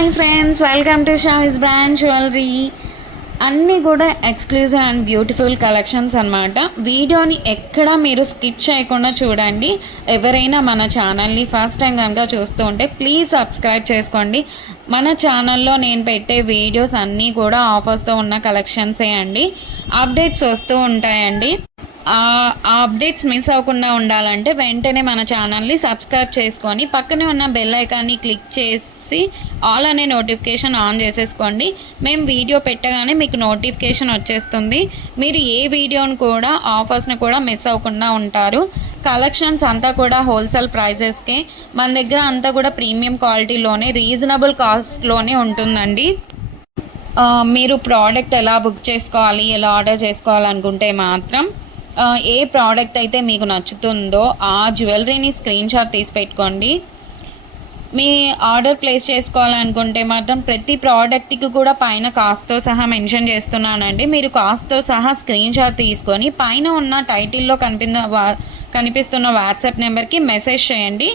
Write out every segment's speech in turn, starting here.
Hi friends, welcome to Shavis brand jewellery. అన్నీ కూడా exclusive and beautiful collections అనమాట. వీడియోని ఎక్కడ మీరు స్కిప్ చేయకుండా చూడండి. ఎవరైనా మన ఛానల్ని ఫస్ట్ టైం కనుక చూస్తూ ఉంటే ప్లీజ్ సబ్స్క్రైబ్ చేసుకోండి. మన ఛానల్లో నేను పెట్టే వీడియోస్ అన్నీ కూడా ఆఫర్స్తో ఉన్న కలెక్షన్సే అండి. అప్డేట్స్ వస్తూ ఉంటాయండి. ఆ అప్డేట్స్ మిస్ అవ్వకుండా ఉండాలంటే వెంటనే మన ఛానల్ని సబ్స్క్రైబ్ చేసుకొని పక్కనే ఉన్న బెల్ ఐకాన్ని క్లిక్ చేసి ఆల్ అనే నోటిఫికేషన్ ఆన్ చేసేసుకోండి. మేము వీడియో పెట్టగానే మీకు నోటిఫికేషన్ వచ్చేస్తుంది. మీరు ఏ వీడియోని కూడా ఆఫర్స్ని కూడా మిస్ అవ్వకుండా ఉంటారు. కలెక్షన్స్ అంతా కూడా హోల్సేల్ ప్రైజెస్కే, మన దగ్గర అంతా కూడా ప్రీమియం క్వాలిటీలోనే రీజనబుల్ కాస్ట్లోనే ఉంటుందండి. మీరు ప్రోడక్ట్ ఎలా బుక్ చేసుకోవాలి, ఎలా ఆర్డర్ చేసుకోవాలనుకుంటే మాత్రం ఏ ప్రోడక్ట్ అయితే మీకు నచ్చుతుందో ఆ జ్యువెలరీని స్క్రీన్ షాట్ తీసి పెట్టుకోండి. మీ ఆర్డర్ ప్లేస్ చేసుకోవాలనుకుంటే మాత్రం ప్రతి ప్రోడక్ట్కి కూడా పైన కాస్ట్తో సహా మెన్షన్ చేస్తున్నానండి. మీరు కాస్ట్తో సహా స్క్రీన్ షాట్ తీసుకొని పైన ఉన్న టైటిల్లో కనిపిస్తున్న వాట్సాప్ నెంబర్కి మెసేజ్ చేయండి.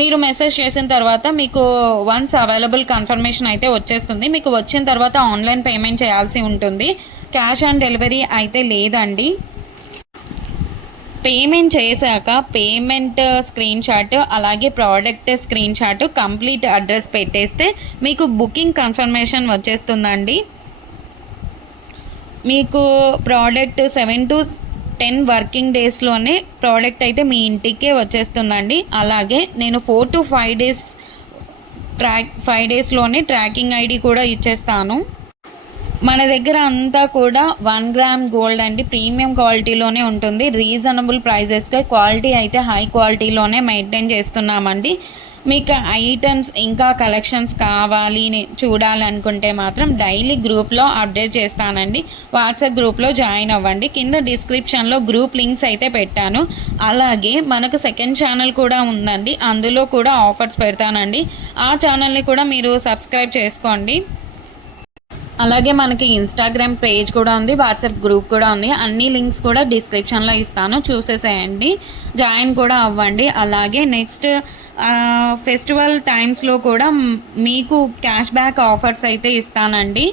మీరు మెసేజ్ చేసిన తర్వాత మీకు వన్స్ అవైలబుల్ కన్ఫర్మేషన్ అయితే వచ్చేస్తుంది. మీకు వచ్చిన తర్వాత ఆన్లైన్ పేమెంట్ చేయాల్సి ఉంటుంది. క్యాష్ ఆన్ డెలివరీ అయితే లేదండి. పేమెంట్ చేశాక పేమెంట్ స్క్రీన్ షాట్ అలాగే product screen shot complete address పెట్టేస్తే మీకు బుకింగ్ కన్ఫర్మేషన్ వచ్చేస్తుందండి. మీకు ప్రోడక్ట్ 7 to 10 వర్కింగ్ డేస్లోనే ప్రోడక్ట్ అయితే మీ ఇంటికే వచ్చేస్తుందండి. అలాగే నేను 4 to 5 డేస్లోనే ట్రాకింగ్ ఐడి కూడా ఇచ్చేస్తాను. మన దగ్గర అంతా కూడా 1 గ్రామ్ గోల్డ్ అండి, ప్రీమియం క్వాలిటీలోనే ఉంటుంది. రీజనబుల్ ప్రైజెస్గా క్వాలిటీ అయితే హై క్వాలిటీలోనే మెయింటైన్ చేస్తున్నామండి. మీకు ఐటమ్స్ ఇంకా కలెక్షన్స్ కావాలి చూడాలనుకుంటే మాత్రం డైలీ గ్రూప్లో అప్డేట్ చేస్తానండి. వాట్సాప్ గ్రూప్లో జాయిన్ అవ్వండి. కింద డిస్క్రిప్షన్లో గ్రూప్ లింక్స్ అయితే పెట్టాను. అలాగే మనకు సెకండ్ ఛానల్ కూడా ఉందండి, అందులో కూడా ఆఫర్స్ పెడతానండి. ఆ ఛానల్ని కూడా మీరు సబ్స్క్రైబ్ చేసుకోండి. అలాగే మనకి ఇన్స్టాగ్రామ్ పేజ్ కూడా ఉంది, వాట్సాప్ గ్రూప్ కూడా ఉంది. అన్ని లింక్స్ కూడా డిస్క్రిప్షన్లో ఇస్తాను, చూసేసేయండి, జాయిన్ కూడా అవ్వండి. అలాగే నెక్స్ట్ ఫెస్టివల్ టైమ్స్లో కూడా మీకు క్యాష్ బ్యాక్ ఆఫర్స్ అయితే ఇస్తానండి.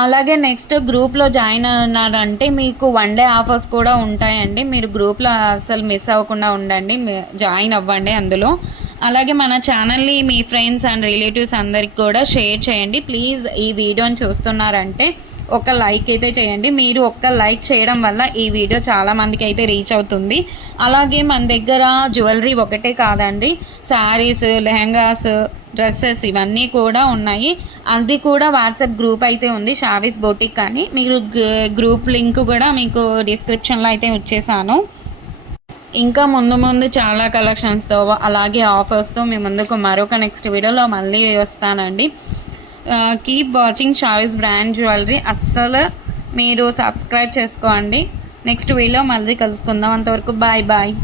అలాగే నెక్స్ట్ గ్రూప్లో జాయిన్ అన్నారంటే మీకు 1 day ఆఫర్స్ కూడా ఉంటాయండి. మీరు గ్రూప్లో అసలు మిస్ అవ్వకుండా ఉండండి, జాయిన్ అవ్వండి అందులో. అలాగే మన ఛానల్ని మీ ఫ్రెండ్స్ అండ్ రిలేటివ్స్ అందరికి కూడా షేర్ చేయండి. ప్లీజ్ ఈ వీడియోని చూస్తున్నారంటే ఒక లైక్ అయితే చేయండి. మీరు ఒక్క లైక్ చేయడం వల్ల ఈ వీడియో చాలామందికి అయితే రీచ్ అవుతుంది. అలాగే మన దగ్గర జ్యువెలరీ ఒకటే కాదండి, శారీస్, లెహంగాస్, డ్రెస్సెస్ ఇవన్నీ కూడా ఉన్నాయి. అది కూడా వాట్సాప్ గ్రూప్ అయితే ఉంది, షావిస్ బొటిక్ అని. మీరు గ్రూప్ లింక్ కూడా మీకు డిస్క్రిప్షన్లో అయితే వచ్చేసాను. ఇంకా ముందు చాలా కలెక్షన్స్తో అలాగే ఆఫర్స్తో మీ ముందుకు మరొక నెక్స్ట్ వీడియోలో మళ్ళీ వస్తానండి. Keep watching Shavis brand jewellery. అస్సలు మీరు సబ్స్క్రైబ్ చేసుకోండి. నెక్స్ట్ వీడియో మళ్ళీ కలుసుకుందాం. అంతవరకు బాయ్ బాయ్.